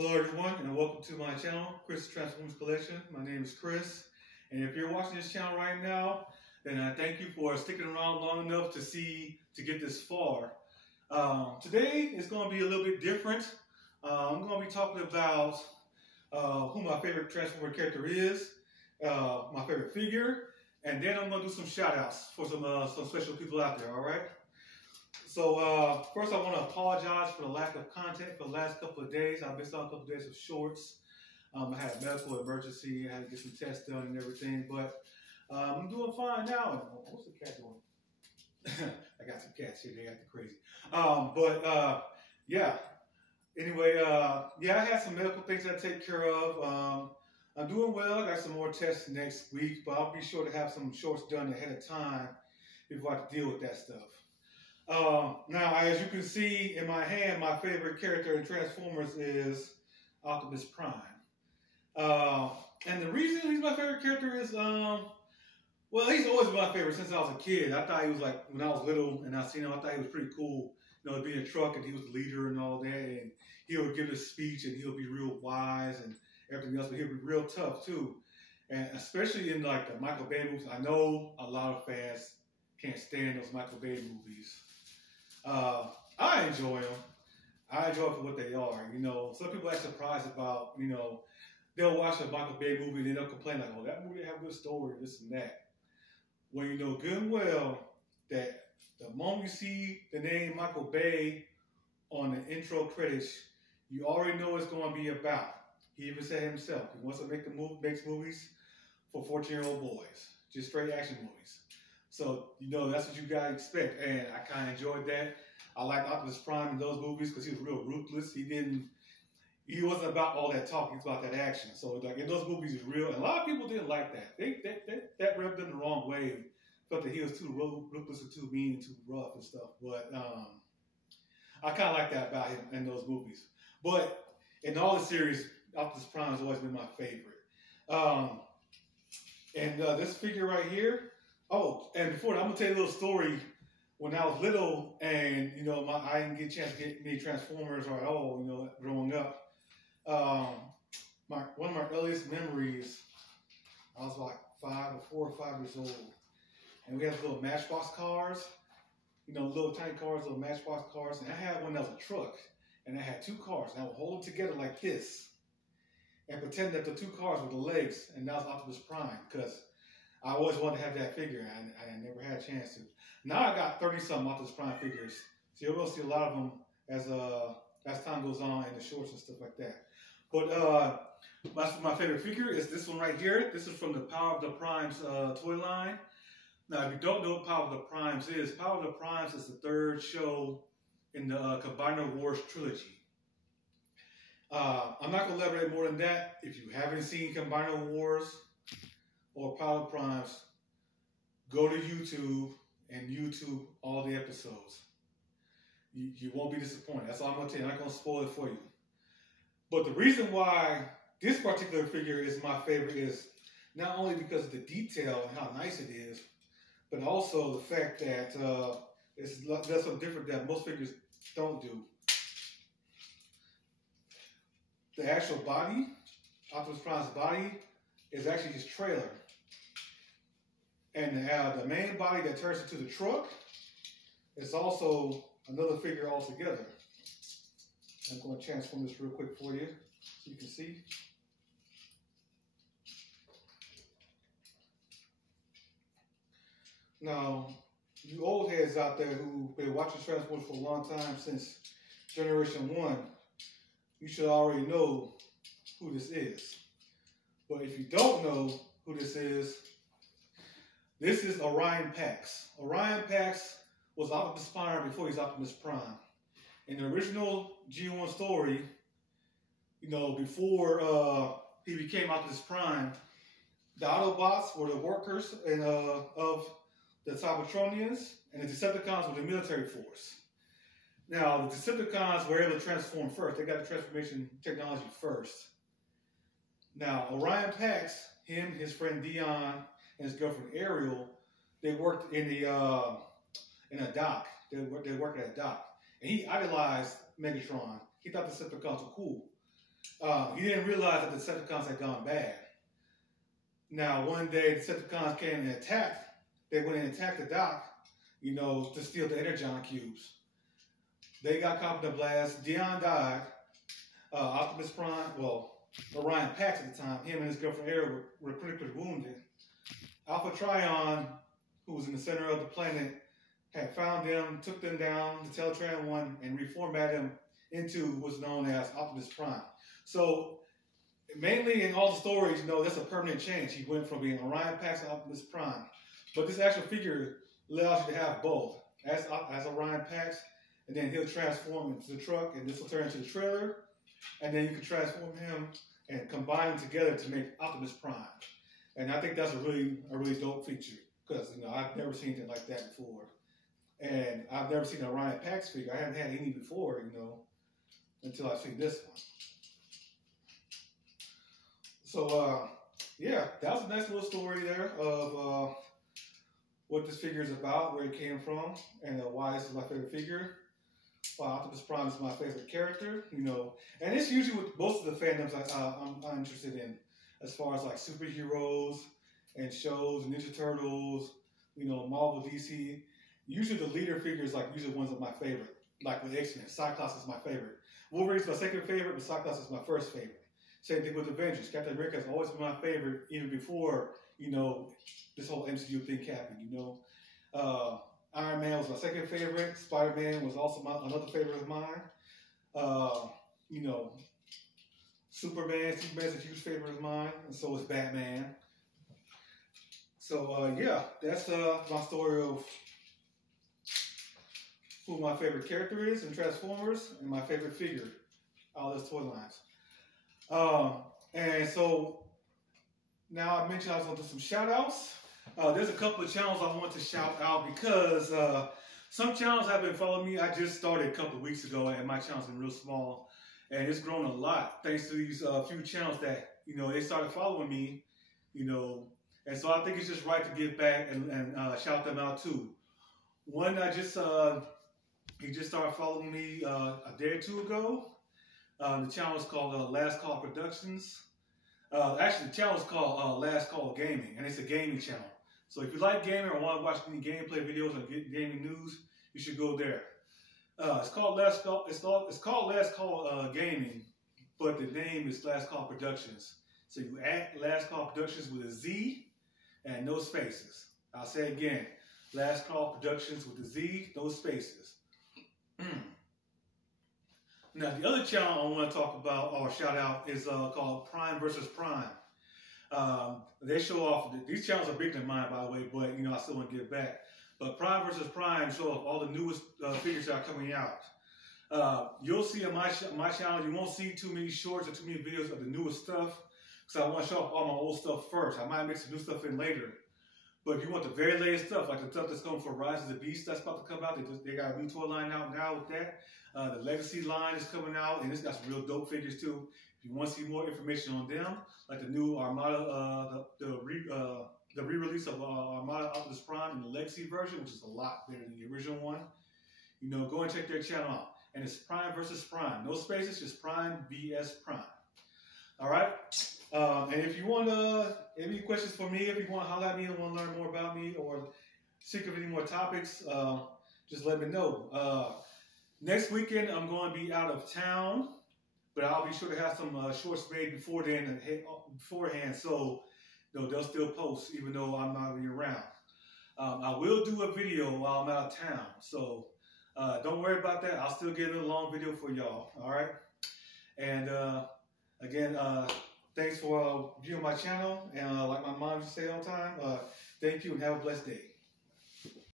Hello everyone and welcome to my channel, Chris Transformers Collection. My name is Chris, and if you're watching this channel right now, then I thank you for sticking around long enough to get this far. Today is going to be a little bit different. I'm going to be talking about who my favorite Transformer character is, my favorite figure, and then I'm going to do some shout outs for some special people out there, alright? So first I want to apologize for the lack of content for the last couple of days. I've missed out a couple of days of shorts. I had a medical emergency. I had to get some tests done and everything, but I'm doing fine now. What's the cat doing? I got some cats here. They acting crazy. Yeah. Anyway, yeah, I had some medical things I take care of. I'm doing well. I got some more tests next week, but I'll be sure to have some shorts done ahead of time before I have to deal with that stuff. Now, as you can see in my hand, my favorite character in Transformers is Optimus Prime. And the reason he's my favorite character is, well, he's always been my favorite since I was a kid. I thought he was like, when I was little and I seen him, I thought he was pretty cool. You know, being a truck and he was the leader and all that. And he would give his speech and he'll be real wise and everything else, but he'll be real tough too. And especially in like the Michael Bay movies, I know a lot of fans can't stand those Michael Bay movies. I enjoy them. I enjoy them for what they are. You know, some people are surprised about, you know, they'll watch a Michael Bay movie and they'll complain like, oh, that movie didn't have a good story, this and that. Well, you know good and well that the moment you see the name Michael Bay on the intro credits, you already know what it's going to be about. He even said himself, he wants to makes movies for 14-year-old boys, just straight action movies. So, you know, that's what you gotta expect, and I kind of enjoyed that. I liked Optimus Prime in those movies because he was real ruthless. He wasn't about all that talk, he was about that action. So, like, in those movies, he's real, and a lot of people didn't like that. That rubbed them the wrong way. Felt that he was too ruthless and too mean and too rough and stuff. But I kind of like that about him in those movies. But in all the series, Optimus Prime has always been my favorite. This figure right here. Oh, and before that, I'm gonna tell you a little story. When I was little, and you know, I didn't get a chance to get any Transformers or at all. You know, growing up, one of my earliest memories, I was like 4 or 5 years old, and we had little Matchbox cars. You know, little tiny cars, little Matchbox cars, and I had one that was a truck, and I had 2 cars, and I would hold them together like this, and pretend that the 2 cars were the legs, and that was Optimus Prime, because I always wanted to have that figure. I never had a chance to. Now I got 30-something Optimus Prime figures. So you'll see a lot of them as time goes on in the shorts and stuff like that. But my favorite figure is this one right here. This is from the Power of the Primes toy line. Now, if you don't know what Power of the Primes is the 3rd show in the Combiner Wars trilogy. I'm not going to elaborate more than that. If you haven't seen Combiner Wars or Power Primes, go to YouTube and YouTube all the episodes. You won't be disappointed. That's all I'm going to tell you. I'm not going to spoil it for you. But the reason why this particular figure is my favorite is not only because of the detail and how nice it is, but also the fact that there's something different that most figures don't do. The actual body, Optimus Prime's body, is actually his trailer. And the main body that turns into the truck is also another figure altogether. I'm going to transform this real quick for you so you can see. Now, you old heads out there who've been watching Transformers for a long time, since Generation 1, you should already know who this is. But if you don't know who this is Orion Pax. Orion Pax was Optimus Prime before he's Optimus Prime. In the original G1 story, you know, before he became Optimus Prime, the Autobots were the workers of the Cybertronians, and the Decepticons were the military force. Now, the Decepticons were able to transform first. They got the transformation technology first. Now, Orion Pax, him, his friend Dion, and his girlfriend Ariel, they worked in a dock. They worked at a dock. And he idolized Megatron. He thought the Decepticons were cool. He didn't realize that the Decepticons had gone bad. Now, one day, the Decepticons came and attacked. They went and attacked the dock, you know, to steal the Energon cubes. They got caught in the blast. Dion died. Optimus Prime, well, Orion Pax at the time, him and his girlfriend Air were critically wounded. Alpha Trion, who was in the center of the planet, had found them, took them down to Teletran 1, and reformatted them into what's known as Optimus Prime. So, mainly in all the stories, you know, that's a permanent change. He went from being Orion Pax to Optimus Prime. But this actual figure allows you to have both, as Orion Pax, and then he'll transform into the truck, and this will turn into the trailer, and then you can transform him and combine them together to make Optimus Prime. And I think that's a really dope feature, because, you know, I've never seen anything like that before. And I've never seen an Orion Pax figure. I haven't had any before, you know, until I've seen this one. So, yeah, that was a nice little story there of what this figure is about, where it came from, and why this is my favorite figure. Optimus Prime is my favorite character, you know, and it's usually with most of the fandoms I'm interested in, as far as like superheroes and shows, Ninja Turtles, you know, Marvel, DC. Usually the leader figures like usually ones of my favorite, like with X-Men. Cyclops is my favorite. Wolverine's my second favorite, but Cyclops is my first favorite. Same thing with Avengers. Captain America has always been my favorite, even before, you know, this whole MCU thing happened, you know. Iron Man was my second favorite. Spider-Man was also another favorite of mine. You know, Superman's a huge favorite of mine, and so is Batman. So, yeah, that's my story of who my favorite character is in Transformers and my favorite figure out of those toy lines. And so now I mentioned I was going to do some shout outs. There's a couple of channels I want to shout out because some channels have been following me. I just started a couple of weeks ago and my channel's been real small. And it's grown a lot thanks to these few channels that, you know, they started following me, you know. And so I think it's just right to give back and shout them out too. One, he just started following me a day or two ago. The channel is called Last Call Productions. Actually, the channel is called Last Call Gaming, and it's a gaming channel. So if you like gaming or want to watch any gameplay videos or gaming news, you should go there. It's called Last Call Gaming, but the name is Last Call Productions. So you add Last Call Productions with a Z and no spaces. I'll say it again, Last Call Productions with a Z, no spaces. Now, the other channel I want to talk about or shout out is called Prime versus Prime. They show off, these channels are bigger than mine, by the way, but, you know, I still want to give back. But Prime versus Prime show off all the newest figures that are coming out. You'll see on my channel, you won't see too many shorts or too many videos of the newest stuff, because I want to show off all my old stuff first. I might mix some new stuff in later. But if you want the very latest stuff, like the stuff that's coming for Rise of the Beast that's about to come out, they got a new toy line out now with that. The Legacy line is coming out, and it's got some real dope figures too. If you want to see more information on them, like the new Armada, the re-release of Armada Optimus Prime in the Legacy version, which is a lot better than the original one, you know, go and check their channel out. And it's Prime versus Prime. No spaces, just Prime vs. Prime. All right? And if you want any questions for me, if you want to holler at me and want to learn more about me or seek of any more topics, just let me know. Next weekend, I'm going to be out of town, but I'll be sure to have some shorts made beforehand, so you know, they'll still post even though I'm not really around. I will do a video while I'm out of town, so don't worry about that. I'll still get a long video for y'all, all right? And again, thanks for viewing my channel, and like my mom used to say all the time, thank you and have a blessed day.